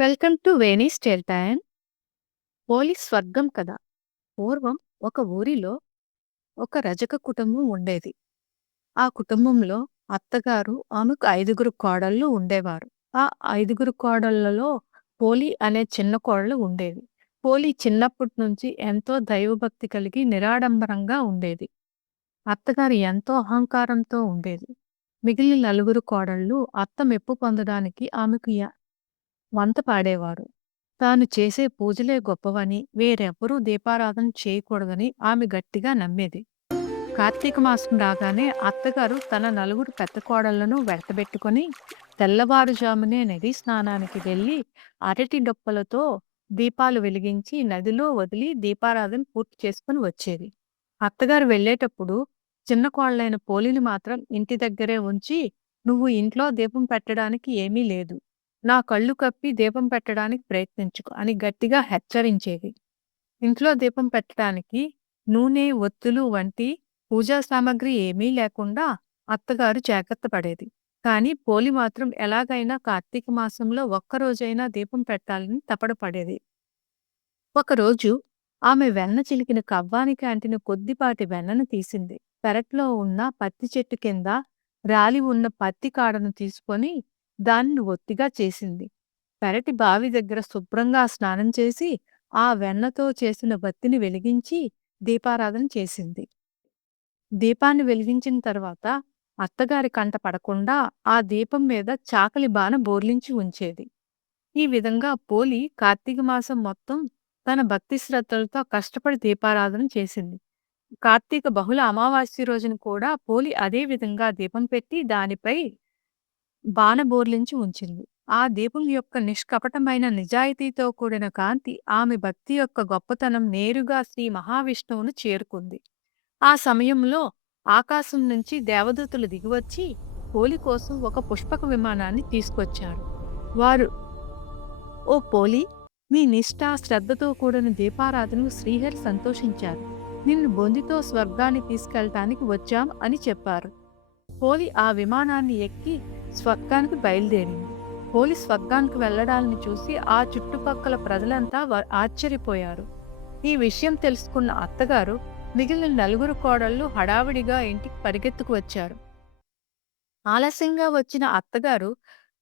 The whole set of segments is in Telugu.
Welcome to Veni's tale time. పోలి స్వర్గం కథ. పూర్వం ఒక ఊరిలో ఒక రజక కుటుంబం ఉండేది. ఆ కుటుంబంలో అత్తగారు, ఆమెకు ఐదుగురు కోడళ్ళు ఉండేవారు. ఆ ఐదుగురు కోడళ్ళలో పోలి అనే చిన్న కోడలు ఉండేది. పోలి చిన్నప్పటి నుంచి ఎంతో దైవభక్తి కలిగి నిరాడంబరంగా ఉండేది. అత్తగారు ఎంతో అహంకారంతో ఉండేది. మిగిలిన నలుగురు కోడళ్ళు అత్త మెప్పు పొందడానికి ఆమెకు వంత పాడేవారు. తాను చేసే పూజలే గొప్పవని, వేరెవ్వరూ దీపారాధన చేయకూడదని ఆమె గట్టిగా నమ్మేది. కార్తీక మాసం రాగానే అత్తగారు తన నలుగురు పెద్ద కోడళ్ళను వెడతబెట్టుకొని తెల్లవారుజామునే నది స్నానానికి వెళ్ళి అరటి డొప్పలతో దీపాలు వెలిగించి నదిలో వదిలి దీపారాధన పూర్తి చేసుకుని వచ్చేది. అత్తగారు వెళ్ళేటప్పుడు చిన్న కోళ్ళైన పోలిని మాత్రం ఇంటి దగ్గరే ఉంచి నువ్వు ఇంట్లో దీపం పెట్టడానికి ఏమీ లేదు. నా కళ్ళు కప్పి దీపం పెట్టడానికి ప్రయత్నించుకు అని గట్టిగా హెచ్చరించేది. ఇంట్లో దీపం పెట్టడానికి నూనె, ఒత్తులు వంటి పూజా సామాగ్రి ఏమీ లేకుండా అత్తగారు జాగ్రత్త పడేది. కానీ పోలి మాత్రం ఎలాగైనా కార్తీక మాసంలో ఒక్కరోజైనా దీపం పెట్టాలని తపడపడేది ఒకరోజు ఆమె వెన్న చిలికిన కవ్వానికి అంటిన కొద్దిపాటి వెన్నను తీసింది. పెరట్లో ఉన్న పత్తి చెట్టు కింద రాలి ఉన్న పత్తి కాడను తీసుకొని దానిని ఒత్తిగా చేసింది. పెరటి బావి దగ్గర శుభ్రంగా స్నానం చేసి ఆ వెన్నతో చేసిన బత్తిని వెలిగించి దీపారాధన చేసింది. దీపాన్ని వెలిగించిన తర్వాత అత్తగారి కంట పడకుండా ఆ దీపం మీద చాకలి బాన బోర్లించి ఉంచేది. ఈ విధంగా పోలి కార్తీక మాసం మొత్తం తన భక్తి శ్రద్ధలతో కష్టపడి దీపారాధన చేసింది. కార్తీక బహుళ అమావాస్య రోజున కూడా పోలి అదే విధంగా దీపం పెట్టి దానిపై బాన బోర్లించి ఉంచింది. ఆ దీపం యొక్క నిష్కపటమైన నిజాయితీతో కూడిన కాంతి ఆమె భక్తి యొక్క గొప్పతనం నేరుగా శ్రీ మహావిష్ణువును చేరుకుంది. ఆ సమయంలో ఆకాశం నుంచి దేవదూతలు దిగివచ్చి పోలి కోసం ఒక పుష్పక విమానాన్ని తీసుకొచ్చారు. వారు ఓ పోలి మీ నిష్ఠ శ్రద్ధతో కూడిన దీపారాధనకు శ్రీహరి సంతోషించారు. నిన్ను బొందితో స్వర్గాన్ని తీసుకెళ్ళటానికి వచ్చాం అని చెప్పారు. పోలి ఆ విమానాన్ని ఎక్కి స్వర్గానికి బయలుదేరింది. పోలి స్వర్గానికి వెళ్ళడాన్ని చూసి ఆ చుట్టుపక్కల ప్రజలంతా వ- ఆశ్చర్యపోయారు. ఈ విషయం తెలుసుకున్న అత్తగారు మిగిలిన నలుగురు కోడళ్ళు హడావిడిగా ఇంటికి పరిగెత్తుకు వచ్చారు. ఆలస్యంగా వచ్చిన అత్తగారు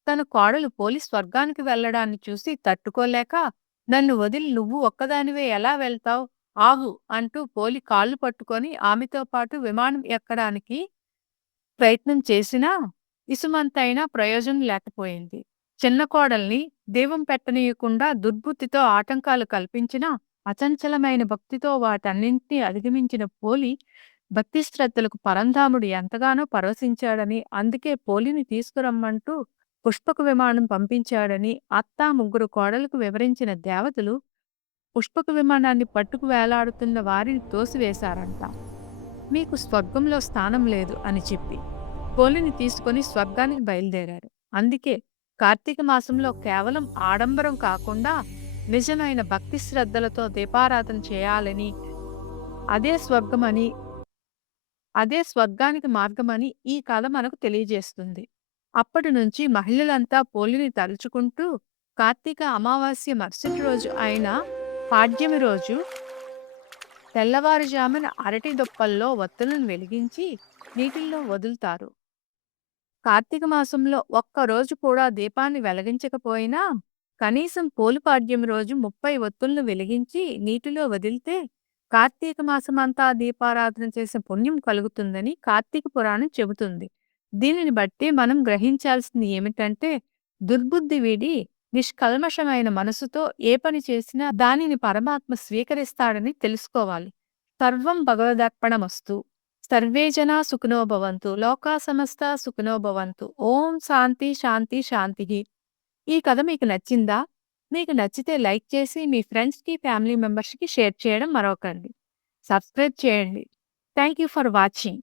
తన కోడలు పోలి స్వర్గానికి వెళ్ళడాన్ని చూసి తట్టుకోలేక నన్ను వదిలి నువ్వు ఒక్కదానివే ఎలా వెళ్తావు ఆగు అంటూ పోలి కాళ్ళు పట్టుకొని ఆమెతో పాటు విమానం ఎక్కడానికి ప్రయత్నం చేసినా ఇసుమంతైనా ప్రయోజనం లేకపోయింది. చిన్న కోడల్ని దేవం పెట్టనీయకుండా దుర్బుద్ధితో ఆటంకాలు కల్పించిన అచంచలమైన భక్తితో వాటన్నింటినీ అధిగమించిన పోలి భక్తి శ్రద్ధలకు పరంధాముడు ఎంతగానో పరవశించాడని అందుకే పోలిని తీసుకురమ్మంటూ పుష్పక విమానం పంపించాడని అత్త ముగ్గురు కోడలకు వివరించిన దేవతలు పుష్పక విమానాన్ని పట్టుకు వేలాడుతున్న వారిని తోసివేశారంట మీకు స్వర్గంలో స్థానం లేదు అని చెప్పి పోలిని తీసుకొని స్వర్గానికి బయలుదేరారు. అందుకే కార్తీక మాసంలో కేవలం ఆడంబరం కాకుండా నిజమైన భక్తి శ్రద్ధలతో దీపారాధన చేయాలని అదే స్వర్గమని అదే స్వర్గానికి మార్గమని ఈ కథ మనకు తెలియజేస్తుంది. అప్పటి నుంచి మహిళలంతా పోలిని తలుచుకుంటూ కార్తీక అమావాస్య మరుసటి రోజు అయిన పాడ్యమి రోజు తెల్లవారుజామున అరటి దొప్పల్లో వత్తులను వెలిగించి నీటిల్లో వదులుతారు. కార్తీక మాసంలో ఒక్క రోజు కూడా దీపాన్ని వెలిగించకపోయినా కనీసం పోలుపాడ్యం రోజు ముప్పై ఒత్తులను వెలిగించి నీటిలో వదిలితే కార్తీక మాసమంతా దీపారాధన చేసే పుణ్యం కలుగుతుందని కార్తీక పురాణం చెబుతుంది. దీనిని బట్టి మనం గ్రహించాల్సింది ఏమిటంటే దుర్బుద్ధి వీడి నిష్కల్మషమైన మనసుతో ఏ పని చేసినా దానిని పరమాత్మ స్వీకరిస్తాడని తెలుసుకోవాలి. సర్వం భగవదర్పణమస్తు. సర్వే జనా సుఖినో భవంతు లోకా సమస్త సుఖినో భవంతు ఓం శాంతి శాంతి శాంతి. ఈ కథ మీకు నచ్చిందా? మీకు నచ్చితే లైక్ చేసి మీ ఫ్రెండ్స్కి ఫ్యామిలీ మెంబర్స్కి షేర్ చేయడం మరొకండి. సబ్స్క్రైబ్ చేయండి. Thank you for watching.